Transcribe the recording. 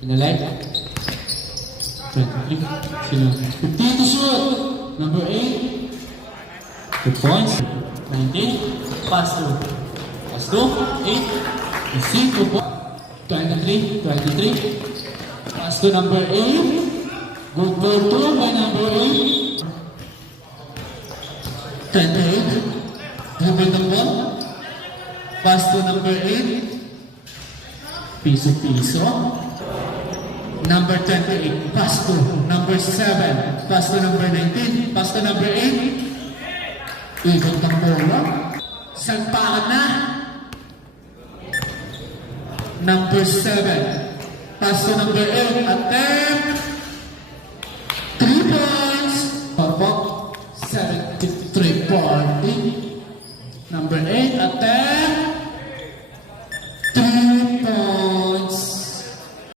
In the leg. 23. Sino? 15 to shoot. Number 8. 2 points. 19. Pass through. Pass through. 8. Receive 2 points. 23. 23. Pass to number 8. Good for 2 by number 8. 28. Dribble the ball. Pass to number 8. Piso-piso. Number 28. Pass to number 7. Pass to number 19. Pass to number 8. Ikot ng bola. Salpakan na. Number 7. Pass to number 8. Attempt. 3 points. Pabok. 73-40. Number 8. Attempt.